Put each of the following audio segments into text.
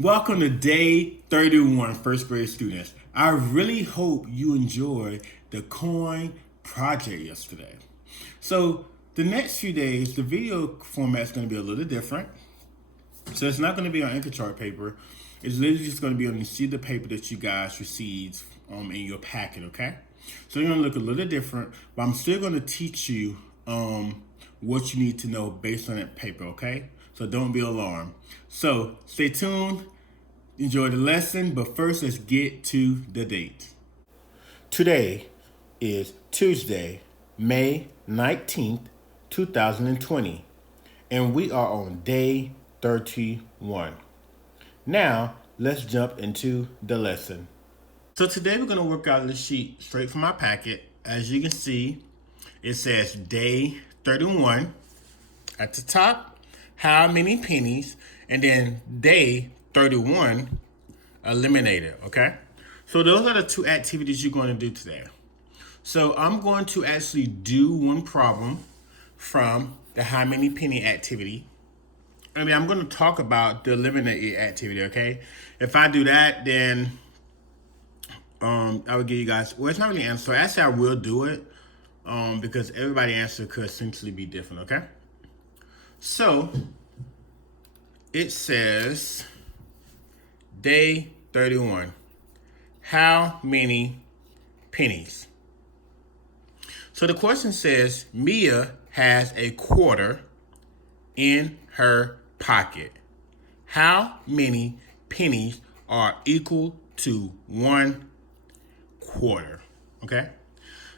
Welcome to day 31, first grade students. I really hope you enjoyed the coin project yesterday. So, the next few days, the video format is going to be a little different. So, it's not going to be on anchor chart paper. It's literally just going to be on the sheet of paper that you guys received in your packet, okay? So, you're going to look a little different, but I'm still going to teach you what you need to know based on that paper, okay? So, don't be alarmed. So, stay tuned. Enjoy the lesson, but first let's get to the date. Today is Tuesday, May 19th, 2020, and we are on day 31. Now, let's jump into the lesson. So today we're going to work out the sheet straight from my packet. As you can see, it says day 31 at the top, how many pennies, and then day 31 eliminated, okay? So those are the two activities you're going to do today. So I'm going to actually do one problem from the how many penny activity. I mean, I'm going to talk about the eliminated activity, okay? If I do that, then I will give you guys, well, it's not really an answer. Actually, I will do it because everybody's answer could essentially be different, okay? So it says day 31. How many pennies? So the question says Mia has a quarter in her pocket. How many pennies are equal to 1/4? Okay.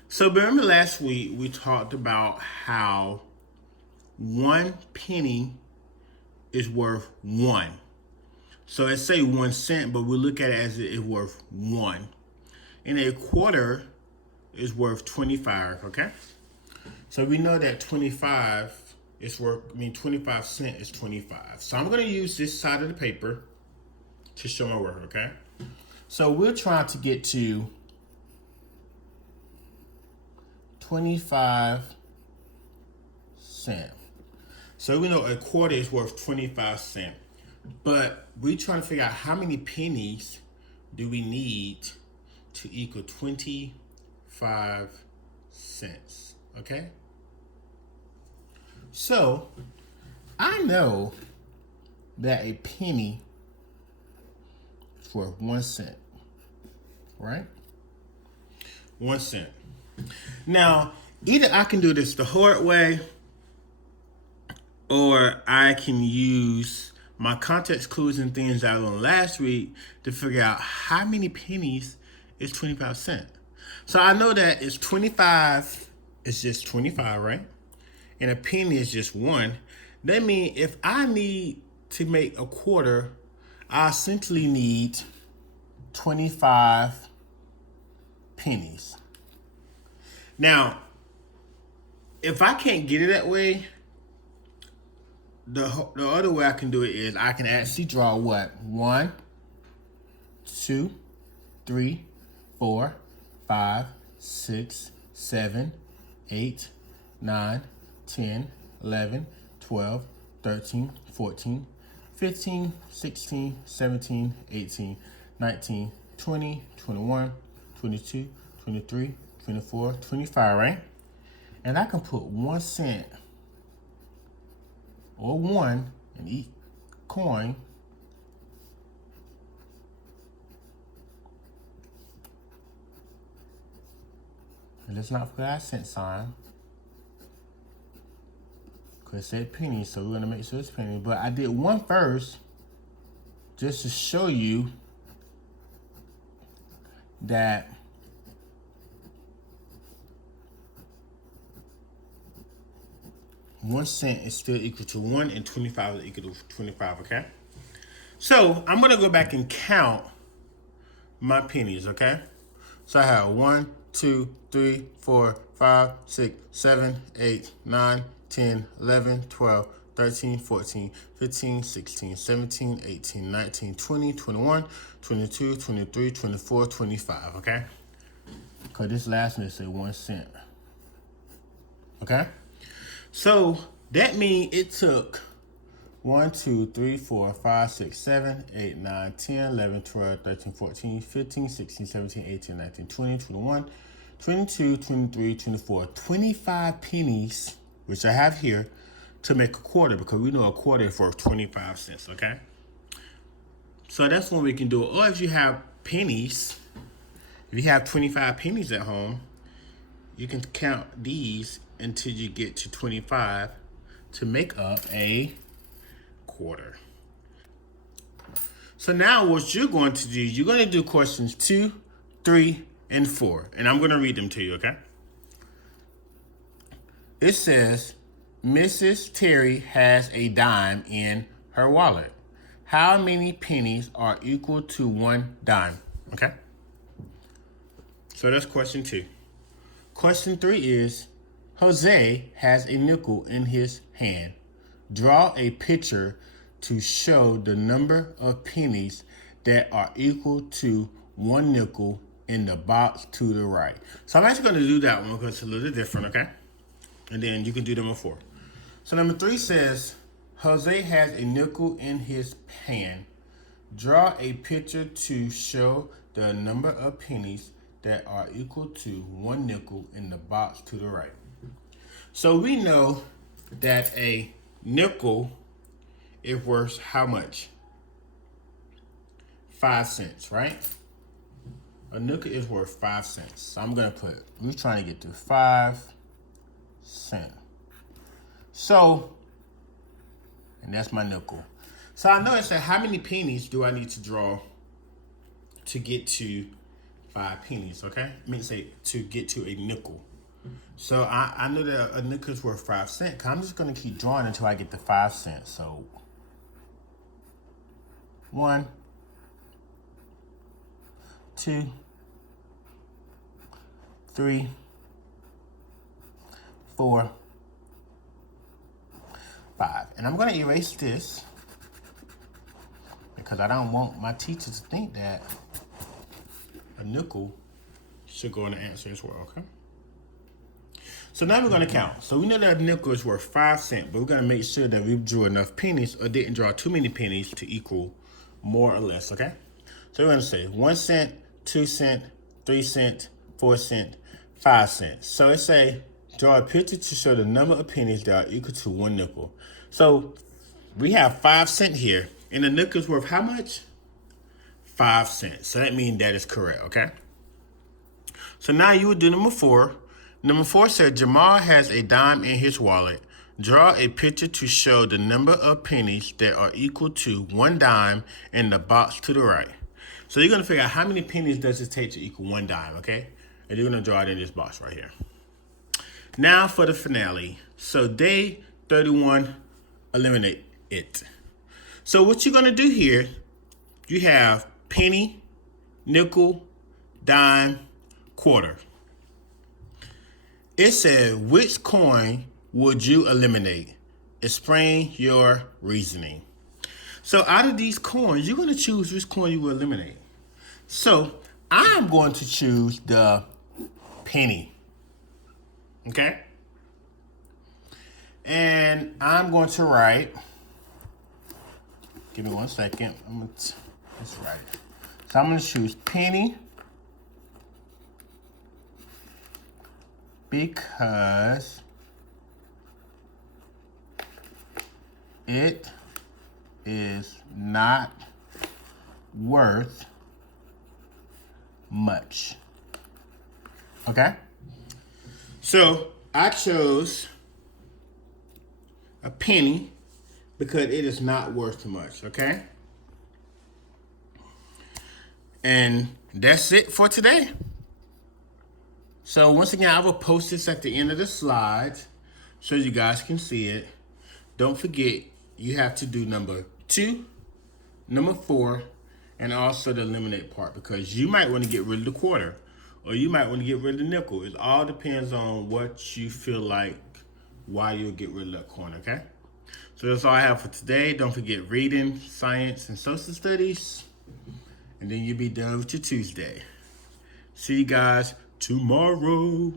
So remember last week we talked about how 1 penny is worth 1. So let's say 1 cent, but we look at it as it is worth 1. And a quarter is worth 25, okay? So we know that 25 cents is 25. So I'm gonna use this side of the paper to show my work, okay? So we're trying to get to 25 cents. So we know a quarter is worth 25 cents. But we're trying to figure out how many pennies do we need to equal 25 cents, okay? So, I know that a penny is worth 1 cent, right? 1 cent. Now, either I can do this the hard way, or I can use my context clues and things that I learned last week to figure out how many pennies is 25 cents. So I know that it's 25, it's just 25, right? And a penny is just 1. That means if I need to make a quarter, I essentially need 25 pennies. Now, if I can't get it that way, the other way I can do it is I can actually draw what? 1, 2, 3, 4, 5, 6, 7, 8, 9, 10, 11, 12, 13, 14, 15, 16, 17, 18, 19, 20, 21, 22, 23, 24, 25, right? And I can put 1 cent or 1 in each coin and let's not put our cent sign because it said penny, so we're going to make sure it's penny. But I did 1 first just to show you that $1 cent is still equal to 1 and 25 is equal to 25, okay? So I'm gonna go back and count my pennies, okay? So I have 1, 2, 3, 4, 5, 6, 7, 8, 9, 10, 11, 12, 13, 14, 15, 16, 17, 18, 19, 20, 21, 22, 23, 24, 25, okay? Because this last one said 1 cent, okay? So that means it took 1, 2, 3, 4, 5, 6, 7, 8, 9, 10, 11, 12, 13, 14, 15, 16, 17, 18, 19, 20, 21, 22, 23, 24, 25 pennies, which I have here, to make a quarter, because we know a quarter is worth 25 cents, okay? So that's when we can do it. Or if you have pennies, if you have 25 pennies at home, you can count these until you get to 25 to make up a quarter. So now what you're going to do, you're going to do questions 2, 3, and 4. And I'm going to read them to you, okay? It says, Mrs. Terry has a dime in her wallet. How many pennies are equal to 1 dime? Okay? So that's question 2. Question 3 is, Jose has a nickel in his hand. Draw a picture to show the number of pennies that are equal to 1 nickel in the box to the right. So I'm actually going to do that one because it's a little different, okay? And then you can do number 4. So number 3 says, Jose has a nickel in his hand. Draw a picture to show the number of pennies that are equal to 1 nickel in the box to the right. So we know that a nickel is worth how much? 5 cents, right? A nickel is worth 5 cents. So I'm going to put, we're trying to get to 5 cents. So, and that's my nickel. So I know it said, how many pennies do I need to draw to get to 5 pennies, okay? I mean, say to get to a nickel. So I know that a nickel is worth 5 cents. I'm just going to keep drawing until I get to 5 cents. So 1, 2, 3, 4, 5. And I'm going to erase this because I don't want my teacher to think that a nickel should go in the answer as well, okay? So now we're going to count. So we know that a nickel is worth 5 cents, but we're going to make sure that we drew enough pennies or didn't draw too many pennies to equal more or less, okay? So we're going to say 1 cent, 2 cent, 3 cent, 4 cent, 5 cents. So it say, draw a picture to show the number of pennies that are equal to 1 nickel. So we have 5 cents here, and the nickel is worth how much? 5 cents. So that means that is correct, okay? So now you would do number 4. Number 4 said Jamal has a dime in his wallet. Draw a picture to show the number of pennies that are equal to 1 dime in the box to the right. So you're going to figure out how many pennies does it take to equal 1 dime, okay? And you're going to draw it in this box right here. Now for the finale. So day 31, eliminate it. So what you're going to do here, you have penny, nickel, dime, quarter. It said, which coin would you eliminate? Explain your reasoning. So out of these coins, you're going to choose which coin you will eliminate. So I'm going to choose the penny. Okay? And I'm going to write, give me 1 second. Let's write it. So I'm going to choose penny because it is not worth much. Okay? So I chose a penny because it is not worth much, okay? And that's it for today. So once again, I will post this at the end of the slides so you guys can see it. Don't forget, you have to do number 2, number 4, and also the eliminate part, because you might want to get rid of the quarter or you might want to get rid of the nickel. It all depends on what you feel like why you'll get rid of that coin, okay? So that's all I have for today. Don't forget reading, science, and social studies. And then you'll be done with your Tuesday. See you guys tomorrow.